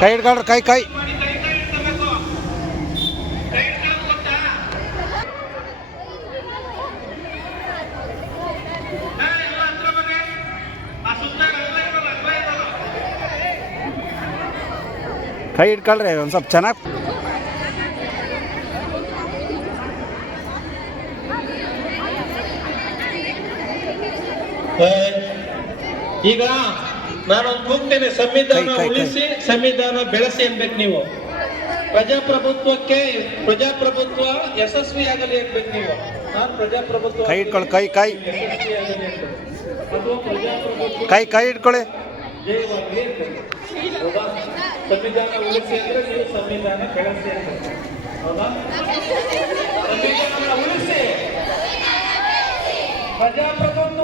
ಕೈ ಹಿಡ್ಕೊಳ್ರಿ ಕೈ ಕೈ ಕೈ ಹಿಡ್ಕೊಳ್ರಿ ಒಂದು ಸ್ವಲ್ಪ ಚೆನ್ನಾಗಿ ಈಗ ನಾನೊಂದು ಕೂಗ್ತೇನೆ, ಸಂವಿಧಾನ ಉಳಿಸಿ ಸಂವಿಧಾನ ಬೆಳೆಸಿ ಅನ್ಬೇಕು ನೀವು. ಪ್ರಜಾಪ್ರಭುತ್ವ ಯಶಸ್ವಿಯಾಗಲಿ ಅನ್ಬೇಕು ನೀವು. ನಾನು ಪ್ರಜಾಪ್ರಭುತ್ವ ಕೈ ಹಿಡ್ಕೊಳ್ಳಿ ಕೈ ಕೈ ಕೈ ಕೈ ಹಿಡ್ಕೊಳ್ಳಿ. ಹೌದಾ? ಸಂವಿಧಾನ ಉಳಿಸಿ ಅಂದ್ರೆ ನೀವು ಸಂವಿಧಾನ ಬೆಳೆಸಿ ಅನ್ಬೇಕು. ಹೌದಾ? ಸಂವಿಧಾನ ಉಳಿಸಿ ಪ್ರಜಾಪ್ರಭುತ್ವ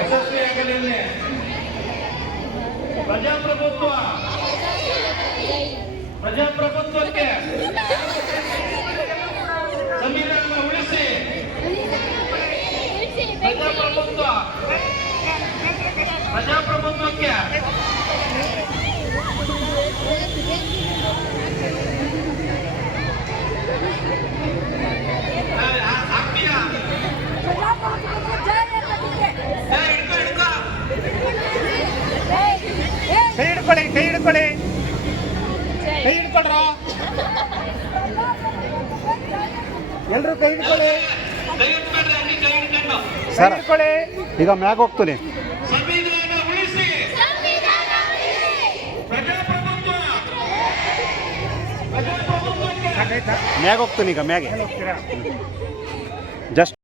ಯಶಸ್ವಿಯಾಗಲಿ. ಪ್ರಜಾಪ್ರಭುತ್ವಕ್ಕೆ ಸಂವಿಧಾನ ಉಳಿಸಿ ಪ್ರಜಾಪ್ರಭುತ್ವಕ್ಕೆ ಕೈ ಹಿಡ್ಕೊಳ್ಳಿ ಕೈ ಹಿಡ್ಕೊಳ್ಳಿ ಕೈ ಹಿಡ್ಕೊಳ್ರ ಎಲ್ರು ಕೈ ಹಿಡ್ಕೊಳ್ಳಿ ಸರ್. ಈಗ ಮ್ಯಾಗ ಹೋಗ್ತೀನಿ. ಮ್ಯಾಗ ಹೋಗ್ತೀನಿ ಈಗ ಮ್ಯಾಗೆ ಜಸ್ಟ್